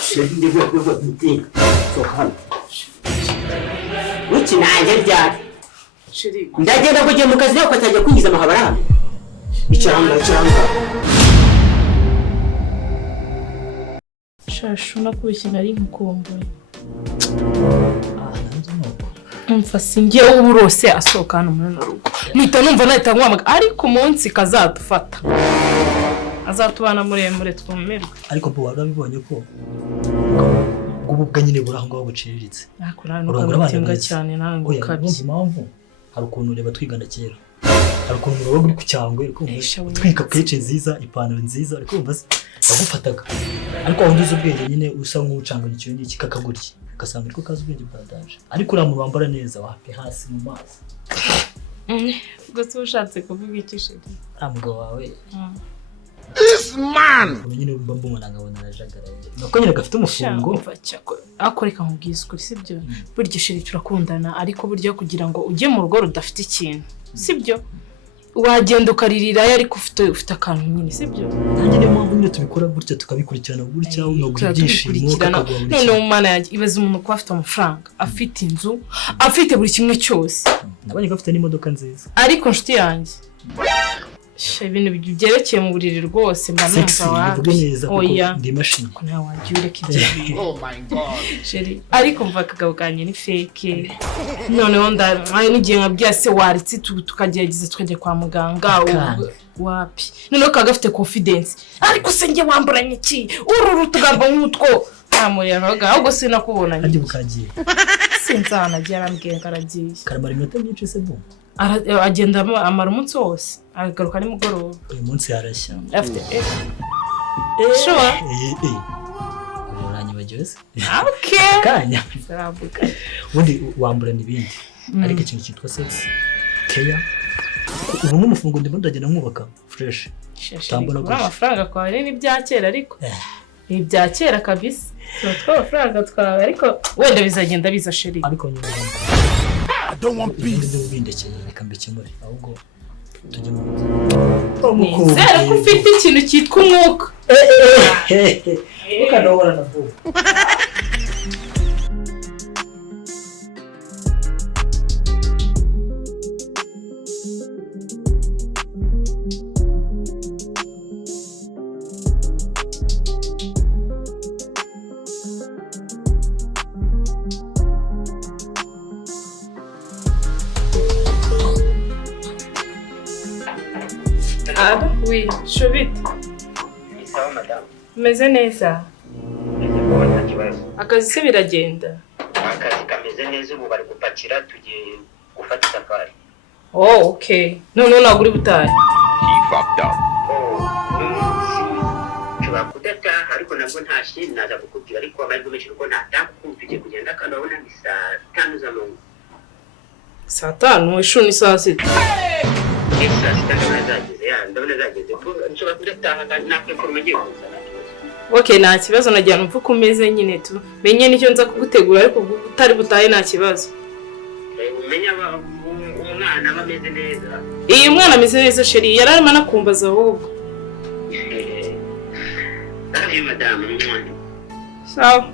Sheri ndivyo mtinga. Sokana. Uchi naje ryari? Sheri. Ndagenda kujya mu kazi yako atajya kwinjiza amahabara. Icaranga. Shashuna kubishya nari nkukumbuye. Mfasi ngiye uburose asohoka hano muri rugo. Nita numva nahita nkwamaga ariko umunsi kazadufata. Azatubana muremure twumirwe. Ariko bo warabibonye ko ubwo nyine buraho ngaho buciriritse. Urangura cyane nango kabye. Impamvu hari ukuntu reba twigana kera. Hari ukuntu baba guri ku cyangwe twika page nziza, ipantaro nziza ariko basi bagufataga. Ariko wonduze ubwenge nyine usa nk'ucanganya ikintu n'iki kakagurye. Ugasanga ariko kazi ubwenge bwadaje. Ariko uramu bambara neza wape hasi mu maso. Ubwo ushatse kuvuga iki Sheri? Amugabo wawe. This man. Nyine mbambo ngabona arajagaraye. Nako nyine gafite umufungo. Akoreka nkubwiza kuri sibyo. Burya Sheri turakundana ariko burya kugira ngo ujye mu rugo rudafite ikintu. Sibyo? Wagenda ukaririra ariko ufite akantu nyine sibyo? Nanjye niyo mpamvu nyine tubikora gutya tukabikurikirana gutya no gubyishimo kakagwa. None umwana yaje ibaza umuntu ko afite amafaranga, afite inzu, afite buri kimwe cyose. Nabanye gafite n'imodoka nziza. Ariko nshuti yanjye ibintu byerekeye mu buriri rwose mba numva wapi. Oya ndi machine ko nawe wagiye ureka ibyo. Oh my god. Sheri ariko mva kagabo kanye ni fake. Noneho n'igihe nkabwiye se waritse tukagerageza tukajya kwa muganga wapi. Noneho kagafite confidence. Ariko se nge wamburanye iki? Ururu tugamba nk'utwo. Amuriraga ahubwo sinakubonanye. Kandi bukagiye. Sinzana byarambwiye karagiye. Karamara iminota myinshi se bo. Agenda amara umunsi wose. Agaruka nimugoroba. Uyu munsi yarashya. Afite sure. Uranyibagiwe se? Okay. Kanya. Sarabuka. Ubundi wambura n'ibindi. Ariko ikintu cyitwa sex. Keya. Ubu nk'umufungo ndimo ndagenda nkubaka fresh. Tambona ko amafaranga kwawe ni bya kera ariko. Ni bya kera kabisa. Twa amafaranga twawe ariko wenda bizagenda biza Sheri. Ariko nyuma. I don't want peace. Bindekeye reka mbikemure ahubwo tujye mu Zero ko ufite ikintu cyitwa umwuka. Ukadobora na vuba. Oui, Shobit. Sawa madam. Meze neza. Ndabona kibazo. Akazi se biragenda. Akazi kameze neza ubu bari gupakira tugiye gufata safari. Oh, okay. None naguri butaye. He fucked up. Tuba kudata ariko nabwo nta shini naza kukubwira ariko amahirwe menshi uko natakumvije kugenda kandi abona ni saa 5 za mungu. Saa 5 ejo ni saa 6. Okay, nta kibazo nagira numva ko umeze nyine tu. Menye nicyo nza kugutegura ariko utari butaye nta kibazo. Umenya umwana bameze neza. Iyi mwana ameze neza Sheri yararimo nakumbaza ahubwo. Ari madam mwana. Sawa.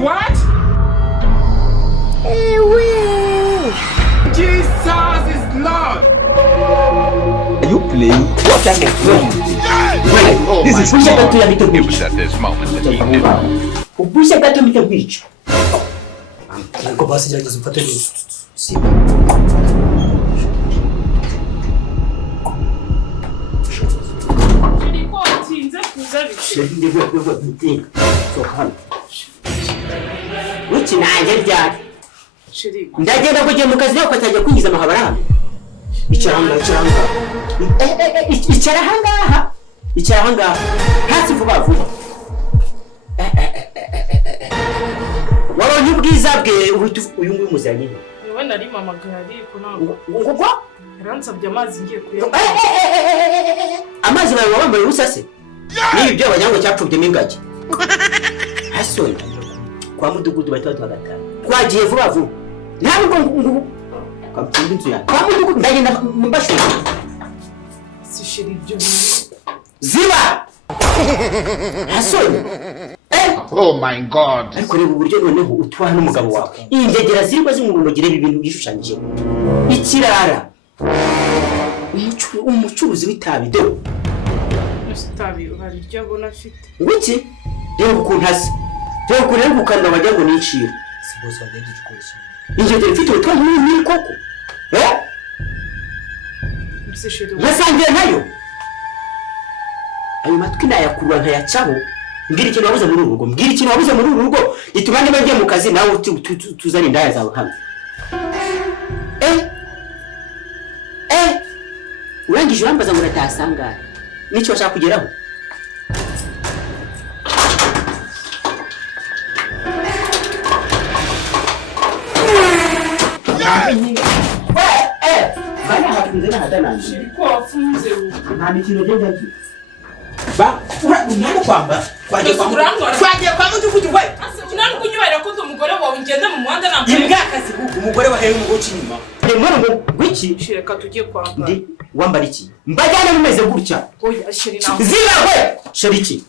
What? Jesus is Lord. Are you playing? What type of game? Oh This is It was at this moment that he knew. Ubusha gato mite bwico. Ariko basi gerageza ufate neza. Si. Sheri ko atinze kuza bice. Sheri ndivyo mtinga. Sokana. Uchi naje ryari? Sheri. Ndagenda kujya mu kazi yako atajya kwinjiza amahabara. Icaranga. Icara hangaha. Hasi vuba. Wabonye ubwiza bwe uyu nguyu muzanye. we nari mamagaye ariko ntabwo ngo yaransabye amazi ngiye kuya amazi bawe wabambaye ubusa se nibi byo abanyango cyapfubyemo ingagi hasoni kwa mudugudu batatu bagatana twagiye vuba vuba ntabwo ngo kapfundi inzu yawe kwa mudugudu ndagenda mbashwe sishira ibyo ziba hasoni Oh my God. ariko reba uburyo noneho utwara n'umugabo wawe ingegera zirwa zimurondogera ibi bintu byishushanyije ikirara umucuruzi w'itabi do itabi hari iryo abona afite ngiki reba ukuntu hasi reba ukuntu ari gukanda bajya ngo niciro si bose bagenda igikoresho ingegera ifite utwa nk'iri koko sishira nkasangira nayo ayo matwi nayakurura nkayacaho mbwira ikintu wabuze muri uru rugo mbwira ikintu wabuze muri uru rugo ituma niba ngiye mu kazi nawe tuzane indaya zawe hano urangije urambaza ngo uratasangaye n'icyo washaka kugeraho bana hafunze n'ahadananje ko wafunze nta mikino genda ngi ba urimo kwamba Twagiye kwa mudugudu we. unani kunyubara ko umugore wawe ngenda mu muhanda nambaye Imbwa kazi umugore wa hewe umugoci nyuma. Remero gwiki shireka tugiye kwamba ndi wambara iki mbajyana mumeze gutya oya shiri nawe zira we shariki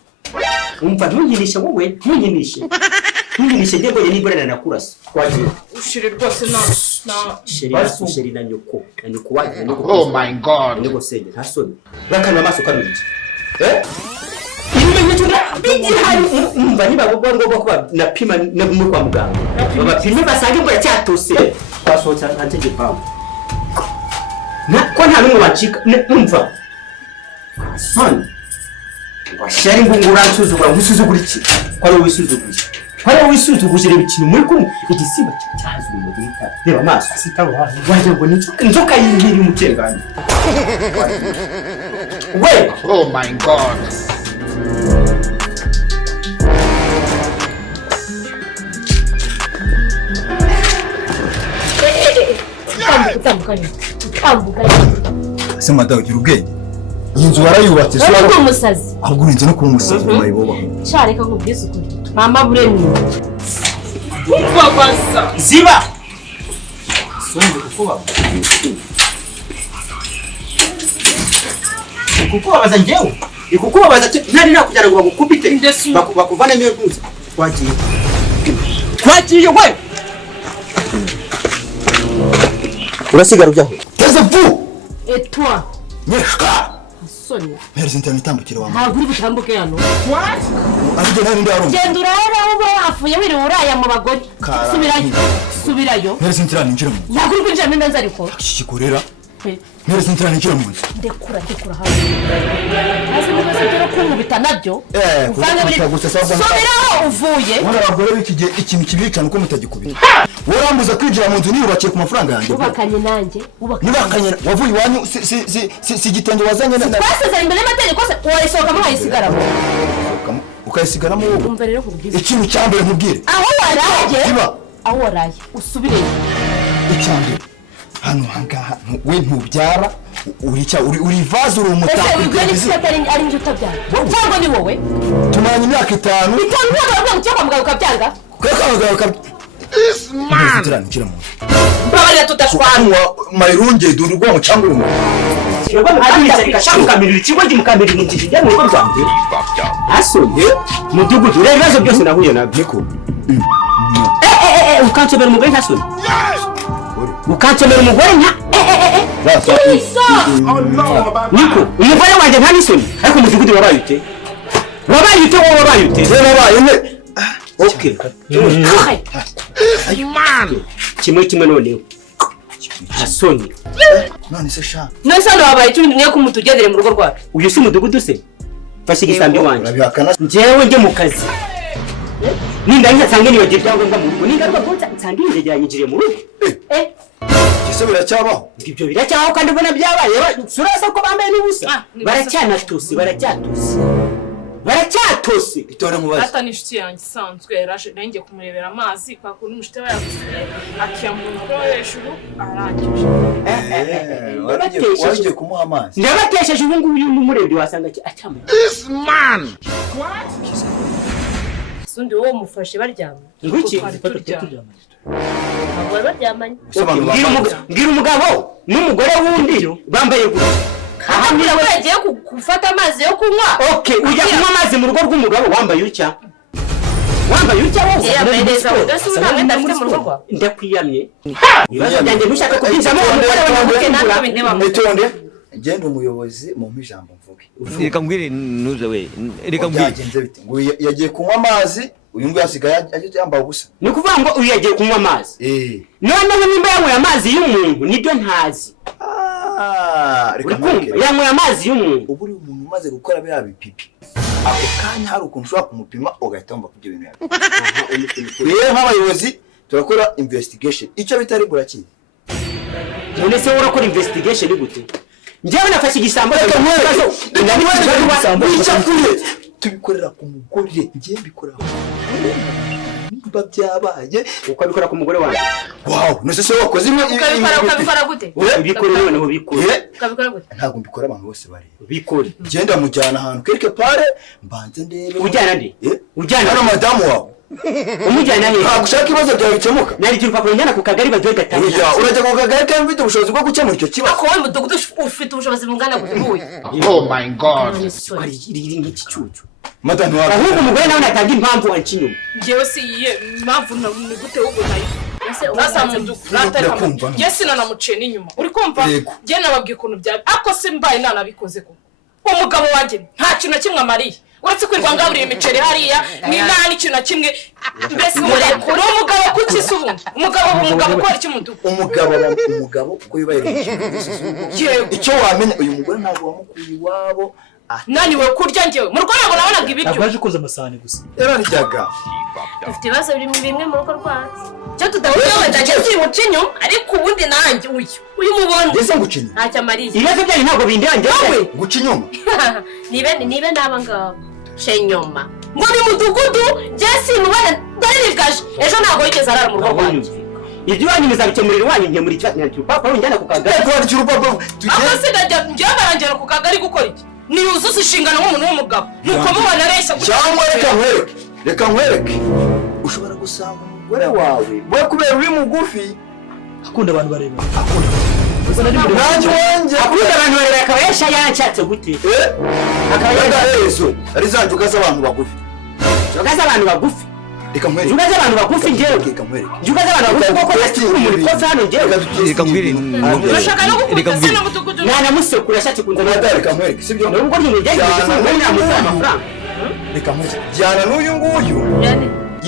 umva ntunyinisha wowe ntunyinishe ndego ye niborana nakurasa twagiye ushire rwose na sheri na nyoko waje no Oh my God. ndego senge ntasoni bakana amaso kaniki ibimenyetso bigi hari umva niba ngombwa ko napima no kwa muganga babapime basange ngo yacyatose twasohotse hanze gipamu ko nta numwe bacika umva son washari ngungura nsuzugura ngusuzugura iki kwari wisuzuguje reba ikintu muri kumwe igisimba cyazwe mu gika reba amaso sitabo waje ngo inzoka y'inkiri umucenganye we Oh my God. ese madamu ugira ubwenge iyi nzu warayubatse so ari umusazi ahubwo urinze no kuba umusazi mayiboba cyareka nkubwize ukuri mama bureni kwasa ziba sonde kukuba kukubabaza njyewe ikukubabaza ntari nakujyana ngo bagukubite bakuvane niyo guza twagiye we urasigara ujyaho teze vu etwa nyeshka soni mpereza internet itambukire wa ntabwo uri butambuke hano ariko nari ndi arumva genda urara uba wafuye wiri uraya mu bagore subirayo mpereza internet ninjira mu ntabwo uri kwinjira muri nzu ariko kikikorera mpereza internet ninjira mu nzu ndekura hano hasi nubwo se kunkubita nabyo uvange buri subiraho uvuye wana abagore b'iki gihe ikintu kibicana uko mutagikubita warambuza kwinjira mu nzu niyubakiye ku mafaranga yanjye ubakanye nanjye nibakanye wavuye iwanyu si igitenge wazanye na twasezeranye imbere y'amategeko se wayisohokamo wayisigaramo ukayisigaramo wowe umva rero kubwiza ikintu cya mbere nkubwire aho waraye usubireyo icyambere hano hangaha we ntubyara uri vaze uri umutako ese ubwo ni cyo ari njye utabyara cyangwa ni wowe tumaranye imyaka 5 ntabwo cyo kwa muganga ukabyanga This man mbabarira tutashwanwa mayirunge duri rwa mucanga urumo shamukamirira ikigo gimukamirira injiji njya mu rugo rwanjye asonye mudugudu rero ibibazo byose nahuye nabyo ko ukansomera umugore ntasoni ukansomera umugore nka niko umugore wanjye nta n'isoni ariko umudugudu wabaye ute wowe wabaye ute okay kimwe noneho asoni none se sha none sano wabaye tumwe kumutugedere mu rugo rwacu uyu si umudugudu se fashe igisambi wanjye urabihakana njyewe njye mu kazi nindangiza nsange nibagiye ibyangombwa mu rugo ningaruka bwose nsange yinjiriye mu rugo gise biracyabaho ibyo biracyabaho kandi ubona byabaye surasa ko bambaye n'ubusa baracyatose baracyatose. Itore mubaze. Data ni inshuti yanjye isanzwe yaraje nanjye kumurebera amazi kwa kundi umushite we yagusuye akiyamura hejuru arangije. Wagiye kumuha amazi. Ndabatesheje ubu ngubu n'umurebye wasanga acyamura. This man! Sundi wowe mufashe baryamye. Nguki Abo baryamanye. ngira umugabo n'umugore wundi bambaye gutya. Ahamira we yagiye gufata amazi yo kunywa. Okay, ujya kunywa amazi mu rugo rw'umugabo wambaye utya. Wambaye utya wowe. Yambaye neza udasi unamwe ndafite mu rugo. Ndakwiyamye. Ibibazo byanjye ntushaka kubyinjamo Nitonde. Ngende umuyobozi mu mpijambo mvuge. Reka mbwire nuze we. Reka mbwire. Byagenze bite? Ngo yagiye kunywa amazi, uyu ngo yasigaye yambaye ubusa. Ni kuvuga ngo uyu yagiye kunywa amazi. None nimba yanyweye amazi y'umuntu nibyo ntazi. Reka mbwire. Yanyweye amazi y'umuntu. Ubu uri umuntu umaze gukora bya bipipi. Ako kanya hari ukuntu ushobora kumupima ugahita wumva kubyo bintu yawe. Rero nk'abayobozi turakora investigation. Icyo bitari burakiye. None se urakora investigation gute? Njyewe nafashe igisambo tubikorera ku mugore ngiye mbikora niba byabaye ukabikora ku mugore wanjye. Wow, nose se wakoze imwe ukabikora gute? Ubikore noneho bikore. Ukabikora gute? Ntabwo mbikora abantu bose bari. Bikore. Genda mujyana ahantu quelque part mbanze ndebe. Ujyana nde? Ujyana na madamu wawe. Umujyana he? Ntabwo ushaka ibibazo byawe bikemuka. Nari gihe urupapuro njyana ku kagari bagiye gatanga. Urajya ku kagari kandi ufite ubushobozi bwo gukemura icyo kibazo. Ako wowe mudugudu ufite ubushobozi bungana gute buye? Oh my God. Ari nk'iki cyucu. Madamu wawe. Ahubwo umugore nawe natanga impamvu wanci nyuma. Njyewe si iye impamvu ni gute ubwo nayo. Nasa mundu ratari. Yesi nanamuciye n'inyuma. Uri kumva? Ngiye nababwiye ukuntu bya. Ako se mbaye nanabikoze ko. Umugabo wanjye nta kintu kimwe amariye. Uretse kwirwa ngaburiye imiceri hariya ni nani kintu na kimwe mbese umugabo kuki se ubu umugabo ukora iki mudugu umugabo uko yubaye icyo wamenya uyu mugore ntabwo wamukuye iwabo nani we kurya njyewe mu rugo ntabwo nabonaga ibiryo abaje koza amasahani gusa yararyaga dufite ibibazo bimwe mu rugo rwacu cyo tudahuriye wenda cyose mucinyo ariko ubundi nanjye uyu mubona ndetse ngucinyo ntacyo amariye ibibazo byanyu ntabwo bindange wowe gucinyoma nibe naba ngabo shenyoma ngo ni mudugudu Jesse mubana daribgaje ejo ntabwo yigeze arara mu rugo rwanjye ibyo wanyu muzabikemurira wanyu ngiye muri chat nyacyo papa njyana ku kagari ko ari urupapuro akose ndajya njye barangera ku kagari gukora iki ni uzuza inshingano nk'umuntu w'umugabo nuko mubana reshya cyangwa reka nkwereke ushobora gusanga umugore wawe we kubera uri mugufi akunda abantu bareba akunda abantu bareba akaba yanshatse gute akaba yagaherezo ari za njuga z'abantu bagufi njuga z'abantu bagufi reka nkwereke njuga z'abantu bagufi njyewe njuga z'abantu bagufi kuko yashyira muri kosa hano njyewe reka mbwire urashaka no gukunda se na mudugudu nanamusekura ashatse kunzana reka nkwereke sibyo nubwo nyine njyewe namuha amafaranga reka nkwereke jyana n'uyu nguyu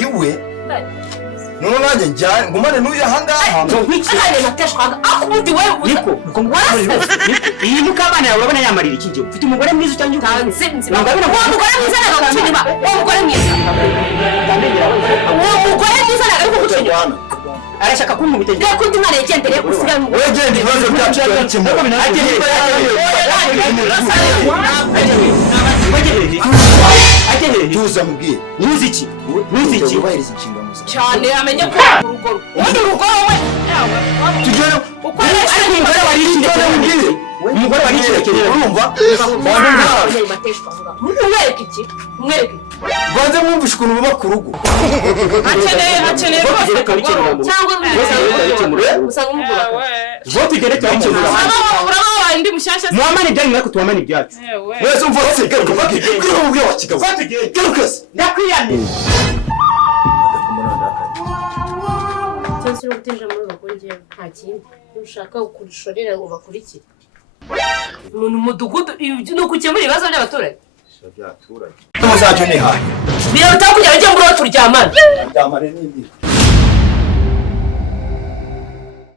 iwe none nanjye njyane ngumane n'uyu ahangaha ane nateshwaga akubundi wewe niko iyi mukabana yawe urabona yamarira iki gihe ufite umugore mwiza cyangwa tanzinzi umugore mwiza nagakunyima umugore mwiza umugore mwiza nagakunyima arashaka kunkubita njye kundi mwana yegendere usigaye mu wewe genda ibibazo byacu tuza mubwiye nuzi iki ubahiriza inshingano zawe cyane amenye ko urugo ubundi urugo we tugere ukoresha umugore wari ikindi umugore wari ikindi urumva umwereke iki umwereke banze mwumvishe ukuntu buba ku rugo akeneye rwose cyangwa usanga umugore vote igere twabikemura uraba indi mushyashya muhamane ibyanyu natwe tuhamane ibyacu wese umva se garuka baki kuri mu byo wakigabo garuka se ndakwiyamye cyose no gutinja muri rugo ngiye nta kindi ushaka kurishorera ngo bakurikire umuntu mudugudu no gukemura ibibazo by'abaturage muzacyo ni hahe bira utakugira njye muri turyamana ryamane n'indi